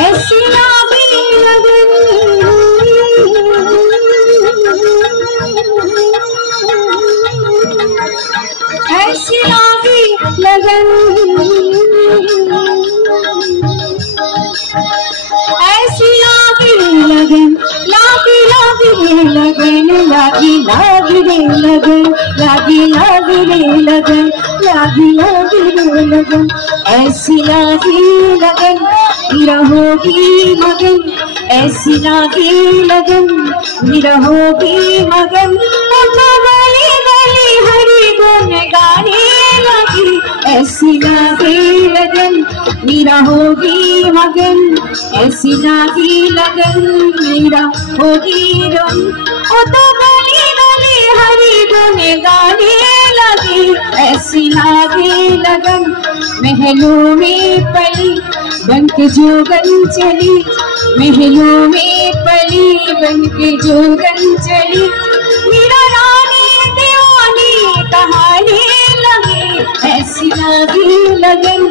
ऐसी आगे लगन ऐसी आगे लगन ऐसी आगे लगन लागी लागी लगन लागी लागी लगन लागी लागी लगन लागी लागी लगन ऐसी लागी लगन मेरा होगी मगन ऐसी लागी लगन मेरा होगी मगन गली गली हरी गुन गाने लगी ऐसी लागी लगन मेरा होगी मगन ऐसी लागी लगन मेरा होगी रंग ओ तो गली गली हरी गुन गाने लगी ऐसी लागी लगन महलों में पली बन के जोगन चली महलों में पली बन के जोगन चली मेरा रानी दीवानी कहानी लगी ऐसी लागी लगन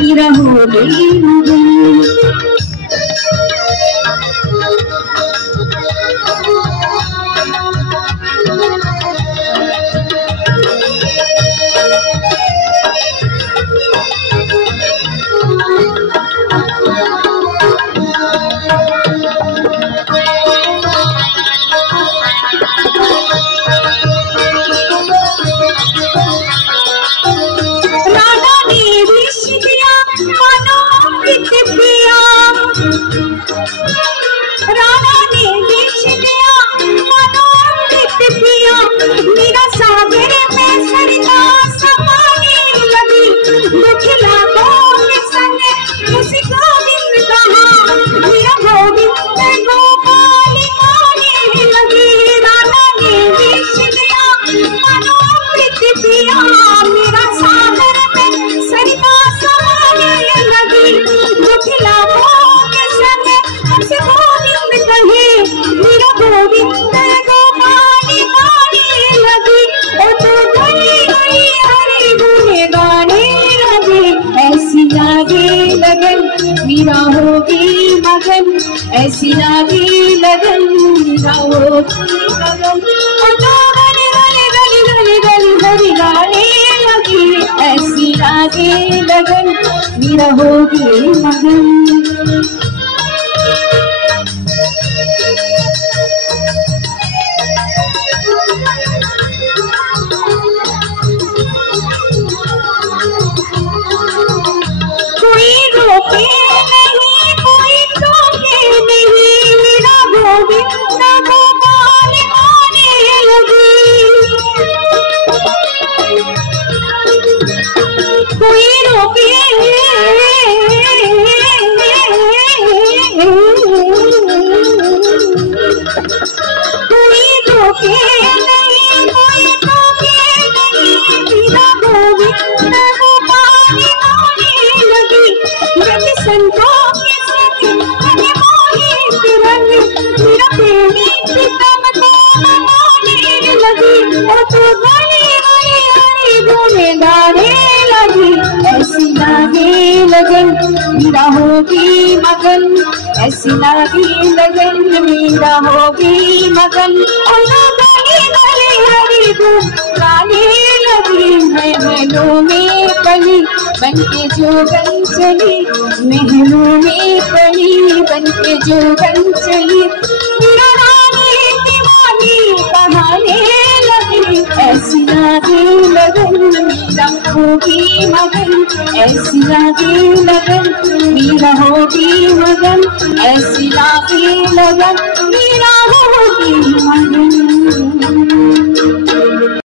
मेरा होगी मगन राधा ने देश दिया मनोमृत दिया मेरा सागर में सरिता समाने लगी दुखला के संग उसी गोविंद कहा मेरा गोविंद गोपाल गाने लगी राधा ने देश दिया मनोमृत दिया मेरा सागर में सरिता समाने लगी दुखला के संग उसी गोविंद कहे मेरा गोविंद गोपाल गाने लगी ओ तो गली गली हरि गुण गाने लगी ऐसी लागी लगन मेरा होगी मगन ऐसी लागी लगन मेरा होगी मगन ओ तो गली गली गली गली गली हरि गाने लगी ऐसी लागी लगन मेरा होगी मगन कोई रोके नहीं कोई टोके नहीं मेरा गोविंद गोपाल गाने लगी कोई रोके कोई रोके नहीं कोई टोके नहीं मेरा गोविंद गोपाल गाने लगी जब संतों के संग बने मोहित रंग मेरा प्रेमी प्रीतम को मनाने लगी और तो गली गली हरि गुण गाने लगी ऐसी लागी लगन मेरा होगी मगन ऐसी लागी लगन मेरा होगी मगन और तो गली गली हरि गुण गाने लगी महलों में पली बन के जोगन चली महलों में पली बन के जोगन चली मेरा रानी दीवानी कहाने लगी ऐसी लागी लगन मेरा होगी मगन ऐसी लागी लगन मेरा होगी मगन ऐसी लागी लगन मेरा होगी मगन।